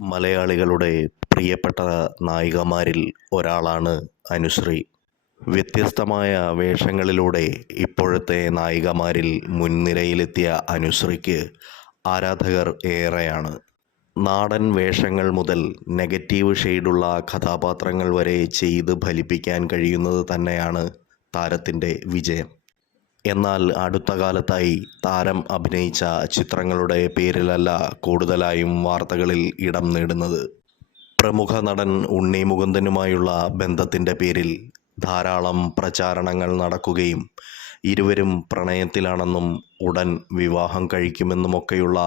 മലയാളികളുടെ പ്രിയപ്പെട്ട നായികമാരിൽ ഒരാളാണ് അനുശ്രീ. വ്യത്യസ്തമായ വേഷങ്ങളിലൂടെ ഇപ്പോഴത്തെ നായികമാരിൽ മുൻനിരയിലെത്തിയ അനുശ്രീക്ക് ആരാധകർ ഏറെയാണ്. നാടൻ വേഷങ്ങൾ മുതൽ നെഗറ്റീവ് ഷെയ്ഡുള്ള കഥാപാത്രങ്ങൾ വരെ ചെയ്ത് ഫലിപ്പിക്കാൻ കഴിയുന്നത് തന്നെയാണ് താരത്തിന്റെ വിജയം. എന്നാൽ അടുത്ത കാലത്തായി താരം അഭിനയിച്ച ചിത്രങ്ങളുടെ പേരിലല്ല കൂടുതലായും വാർത്തകളിൽ ഇടം നേടുന്നത്. പ്രമുഖ നടൻ ഉണ്ണി മുകുന്ദനുമായുള്ള ബന്ധത്തിന്റെ പേരിൽ ധാരാളം പ്രചാരണങ്ങൾ നടക്കുകയും ഇരുവരും പ്രണയത്തിലാണെന്നും ഉടൻ വിവാഹം കഴിക്കുമെന്നുമൊക്കെയുള്ള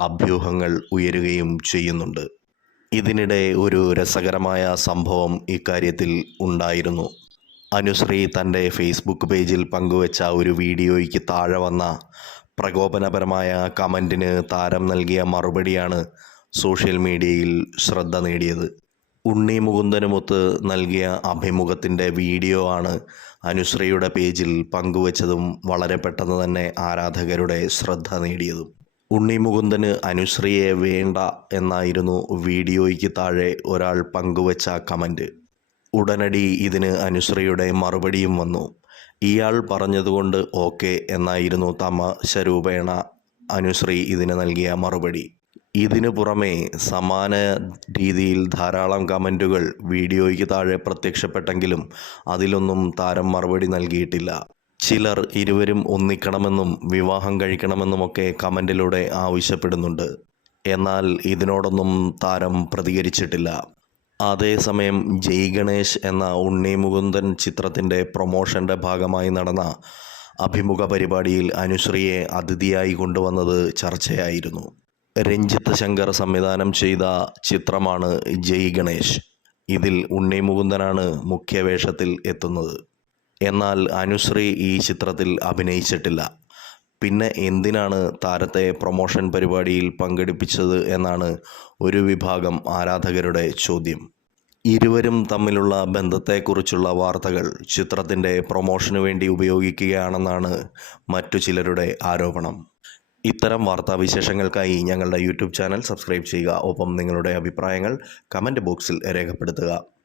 അഭ്യൂഹങ്ങൾ ഉയരുകയും ചെയ്യുന്നുണ്ട്. ഇതിനിടെ ഒരു രസകരമായ സംഭവം ഇക്കാര്യത്തിൽ ഉണ്ടായിരുന്നു. അനുശ്രീ തന്റെ ഫേസ്ബുക്ക് പേജിൽ പങ്കുവച്ച ഒരു വീഡിയോയ്ക്ക് താഴെ വന്ന പ്രകോപനപരമായ കമന്റിന് താരം നൽകിയ മറുപടിയാണ് സോഷ്യൽ മീഡിയയിൽ ശ്രദ്ധ നേടിയത്. ഉണ്ണി മുകുന്ദനുമൊത്ത് നൽകിയ അഭിമുഖത്തിന്റെ വീഡിയോ ആണ് അനുശ്രീയുടെ പേജിൽ പങ്കുവച്ചതും വളരെ പെട്ടെന്ന് തന്നെ ആരാധകരുടെ ശ്രദ്ധ നേടിയതും. ഉണ്ണി മുകുന്ദന് അനുശ്രീയെ വേണ്ട എന്നായിരുന്നു വീഡിയോയ്ക്ക് താഴെ ഒരാൾ പങ്കുവച്ച കമന്റ്. ഉടനടി ഇതിന് അനുശ്രീയുടെ മറുപടിയും വന്നു. ഇയാൾ പറഞ്ഞതുകൊണ്ട് ഓക്കെ എന്നായിരുന്നു തമാശ രൂപേണ അനുശ്രീ ഇതിന് നൽകിയ മറുപടി. ഇതിനു പുറമെ സമാന രീതിയിൽ ധാരാളം കമന്റുകൾ വീഡിയോയ്ക്ക് താഴെ പ്രത്യക്ഷപ്പെട്ടെങ്കിലും അതിലൊന്നും താരം മറുപടി നൽകിയിട്ടില്ല. ചിലർ ഇരുവരും ഒന്നിക്കണമെന്നും വിവാഹം കഴിക്കണമെന്നുമൊക്കെ കമന്റിലൂടെ ആവശ്യപ്പെടുന്നുണ്ട്. എന്നാൽ ഇതിനോടൊന്നും താരം പ്രതികരിച്ചിട്ടില്ല. അതേസമയം ജയ് ഗണേഷ് എന്ന ഉണ്ണി മുകുന്ദൻ ചിത്രത്തിന്റെ പ്രൊമോഷന്റെ ഭാഗമായി നടന്ന അഭിമുഖ പരിപാടിയിൽ അനുശ്രീയെ അതിഥിയായി കൊണ്ടുവന്നത് ചർച്ചയായിരുന്നു. രഞ്ജിത്ത് ശങ്കർ സംവിധാനം ചെയ്ത ചിത്രമാണ് ജയ് ഗണേഷ്. ഇതിൽ ഉണ്ണി മുകുന്ദനാണ് മുഖ്യവേഷത്തിൽ എത്തുന്നത്. എന്നാൽ അനുശ്രീ ഈ ചിത്രത്തിൽ അഭിനയിച്ചിട്ടില്ല. പിന്നെ എന്തിനാണ് താരത്തെ പ്രൊമോഷൻ പരിപാടിയിൽ പങ്കെടുപ്പിച്ചത് എന്നാണ് ഒരു വിഭാഗം ആരാധകരുടെ ചോദ്യം. ഇരുവരും തമ്മിലുള്ള ബന്ധത്തെക്കുറിച്ചുള്ള വാർത്തകൾ ചിത്രത്തിന്റെ പ്രൊമോഷനു വേണ്ടി ഉപയോഗിക്കുകയാണെന്നാണ് മറ്റു ചിലരുടെ ആരോപണം. ഇത്തരം വാർത്താ വിശേഷങ്ങൾക്കായി ഞങ്ങളുടെ യൂട്യൂബ് ചാനൽ സബ്സ്ക്രൈബ് ചെയ്യുക. ഒപ്പം നിങ്ങളുടെ അഭിപ്രായങ്ങൾ കമന്റ് ബോക്സിൽ രേഖപ്പെടുത്തുക.